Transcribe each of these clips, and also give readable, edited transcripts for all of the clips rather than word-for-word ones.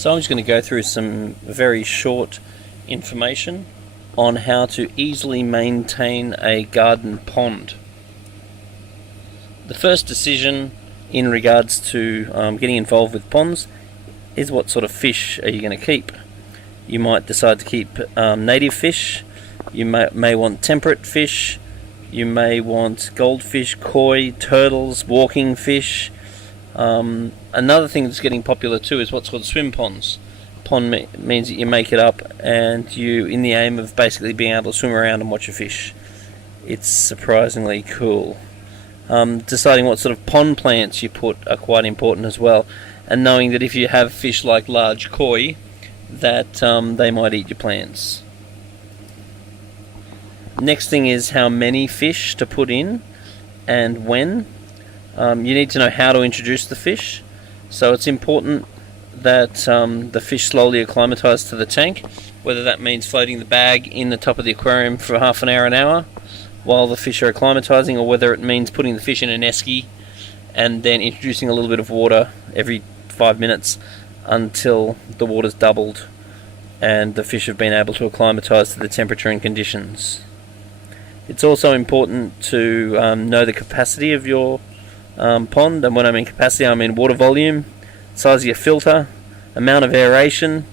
So I'm just going to go through some very short information on how to easily maintain a garden pond. The first decision in regards to getting involved with ponds is what sort of fish are you going to keep. You might decide to keep native fish, you may want temperate fish, you may want goldfish, koi, turtles, walking fish. Another thing that's getting popular too is what's called swim ponds. Pond means that you make it up and you in the aim of basically being able to swim around and watch a fish. It's surprisingly cool. Deciding what sort of pond plants you put are quite important as well, and knowing that if you have fish like large koi, that they might eat your plants. Next thing is how many fish to put in and when. You need to know how to introduce the fish, so it's important that the fish slowly acclimatise to the tank, whether that means floating the bag in the top of the aquarium for half an hour while the fish are acclimatising, or whether it means putting the fish in an esky and then introducing a little bit of water every 5 minutes until the water's doubled and the fish have been able to acclimatise to the temperature and conditions. It's also important to know the capacity of your pond, and when I mean capacity I mean water volume, size of your filter, amount of aeration,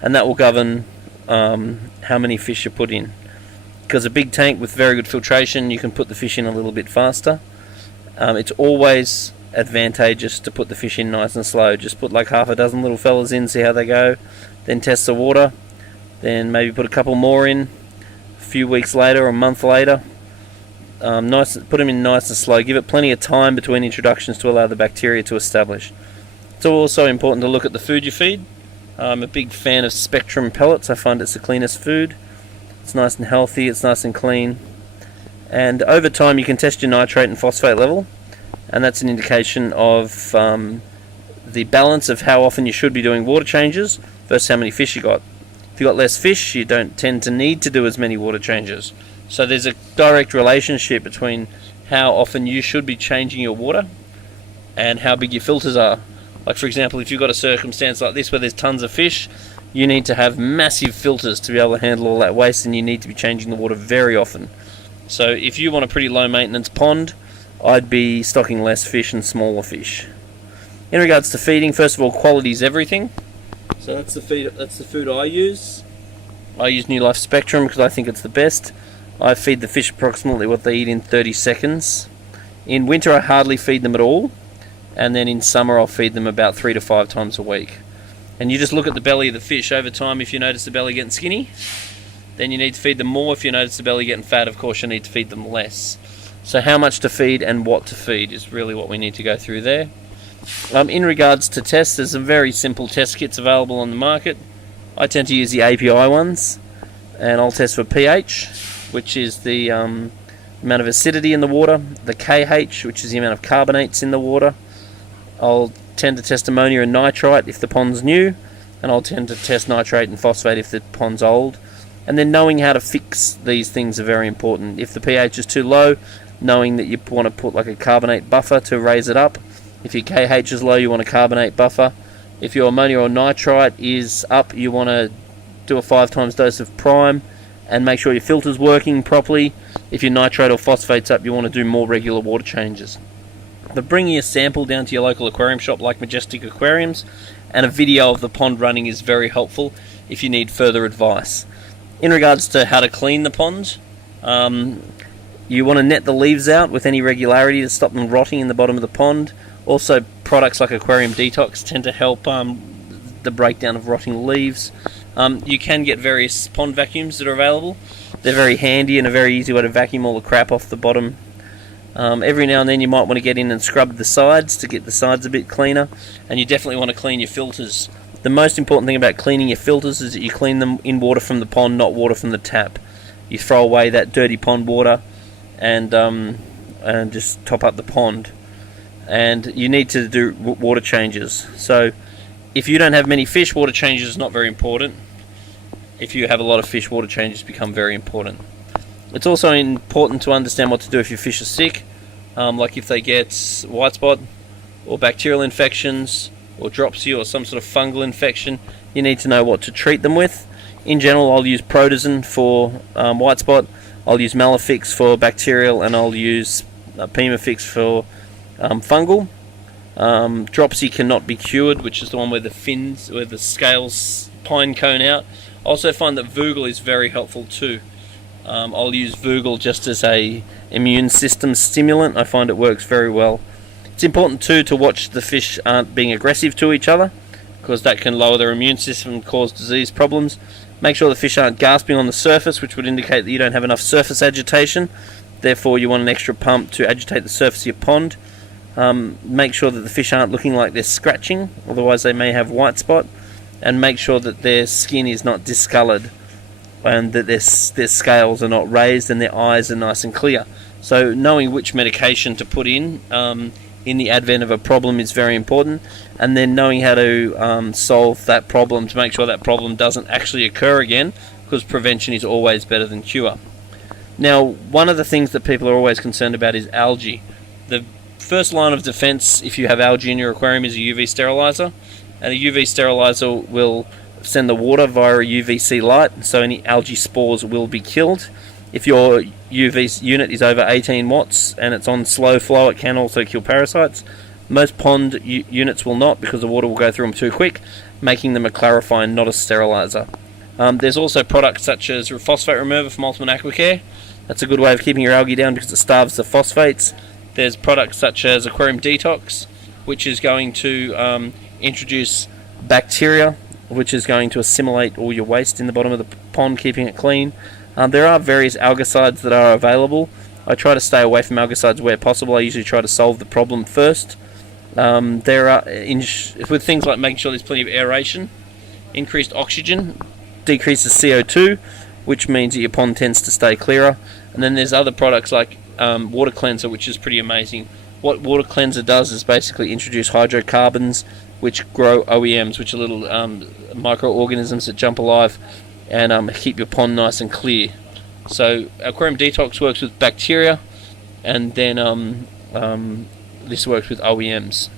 and that will govern how many fish you put in. Because a big tank with very good filtration, you can put the fish in a little bit faster. It's always advantageous to put the fish in nice and slow. Just put like half a dozen little fellas in, see how they go, then test the water, then maybe put a couple more in a few weeks later or a month later. Put them in nice and slow. Give it plenty of time between introductions to allow the bacteria to establish. It's also important to look at the food you feed. I'm a big fan of Spectrum pellets. I find it's the cleanest food. It's nice and healthy, it's nice and clean. And over time you can test your nitrate and phosphate level, and that's an indication of the balance of how often you should be doing water changes versus how many fish you got. If you got less fish, you don't tend to need to do as many water changes. So there's a direct relationship between how often you should be changing your water and how big your filters are. Like for example, if you've got a circumstance like this where there's tons of fish, you need to have massive filters to be able to handle all that waste, and you need to be changing the water very often. So if you want a pretty low maintenance pond, I'd be stocking less fish and smaller fish. In regards to feeding, first of all, quality is everything. So that's the food I use. I use New Life Spectrum because I think it's the best. I feed the fish approximately what they eat in 30 seconds. In winter I hardly feed them at all, and then in summer I'll feed them about 3 to 5 times a week. And you just look at the belly of the fish over time. If you notice the belly getting skinny, then you need to feed them more. If you notice the belly getting fat, of course you need to feed them less. So how much to feed and what to feed is really what we need to go through there. In regards to tests, there's some very simple test kits available on the market. I tend to use the API ones, and I'll test for pH, which is the amount of acidity in the water, the KH, which is the amount of carbonates in the water. I'll tend to test ammonia and nitrite if the pond's new, and I'll tend to test nitrate and phosphate if the pond's old. And then knowing how to fix these things are very important. If the pH is too low, knowing that you want to put like a carbonate buffer to raise it up. If your KH is low, you want a carbonate buffer. If your ammonia or nitrite is up, you want to do a 5 times dose of prime and make sure your filter's working properly. If your nitrate or phosphate's up, you want to do more regular water changes. But bringing a sample down to your local aquarium shop like Majestic Aquariums and a video of the pond running is very helpful if you need further advice. In regards to how to clean the pond, you want to net the leaves out with any regularity to stop them rotting in the bottom of the pond. Also, products like Aquarium Detox tend to help the breakdown of rotting leaves. You can get various pond vacuums that are available. They're very handy and a very easy way to vacuum all the crap off the bottom. Every now and then you might want to get in and scrub the sides to get the sides a bit cleaner, and you definitely want to clean your filters. The most important thing about cleaning your filters is that you clean them in water from the pond, not water from the tap. You throw away that dirty pond water and just top up the pond. And you need to do water changes. So if you don't have many fish, water changes is not very important. If you have a lot of fish, water changes become very important. It's also important to understand what to do if your fish are sick, like if they get white spot or bacterial infections or dropsy or some sort of fungal infection, you need to know what to treat them with. In general, I'll use Protozin for white spot, I'll use Malafix for bacterial, and I'll use Pimafix for fungal. Dropsy cannot be cured, which is the one where the scales pine cone out. I also find that Vugel is very helpful too. I'll use Vugel just as a immune system stimulant. I find it works very well. It's important too to watch the fish aren't being aggressive to each other, because that can lower their immune system and cause disease problems. Make sure the fish aren't gasping on the surface, which would indicate that you don't have enough surface agitation. Therefore, you want an extra pump to agitate the surface of your pond. Make sure that the fish aren't looking like they're scratching, otherwise they may have white spot. And make sure that their skin is not discoloured, and that their scales are not raised and their eyes are nice and clear. So knowing which medication to put in the advent of a problem is very important, and then knowing how to solve that problem to make sure that problem doesn't actually occur again, because prevention is always better than cure. Now, one of the things that people are always concerned about is algae. The first line of defense if you have algae in your aquarium is a UV sterilizer, and a UV sterilizer will send the water via a UVC light, so any algae spores will be killed. If your UV unit is over 18 watts and it's on slow flow, it can also kill parasites. Most pond units will not, because the water will go through them too quick, making them a clarifier, not a sterilizer. There's also products such as phosphate remover from Ultimate Aquacare. That's a good way of keeping your algae down because it starves the phosphates. There's products such as Aquarium Detox, which is going to introduce bacteria, which is going to assimilate all your waste in the bottom of the pond, keeping it clean. There are various algicides that are available. I try to stay away from algicides where possible. I usually try to solve the problem first. There are with things like making sure there's plenty of aeration, increased oxygen decreases CO2, which means that your pond tends to stay clearer. And then there's other products like Water Cleanser, which is pretty amazing. What Water Cleanser does is basically introduce hydrocarbons, which grow OEMs, which are little microorganisms that jump alive and keep your pond nice and clear. So Aquarium Detox works with bacteria, and then this works with OEMs.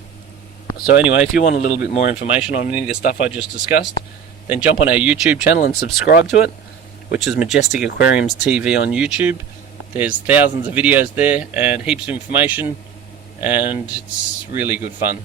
So anyway, if you want a little bit more information on any of the stuff I just discussed, then jump on our YouTube channel and subscribe to it, which is Majestic Aquariums TV on YouTube. There's thousands of videos there and heaps of information, and it's really good fun.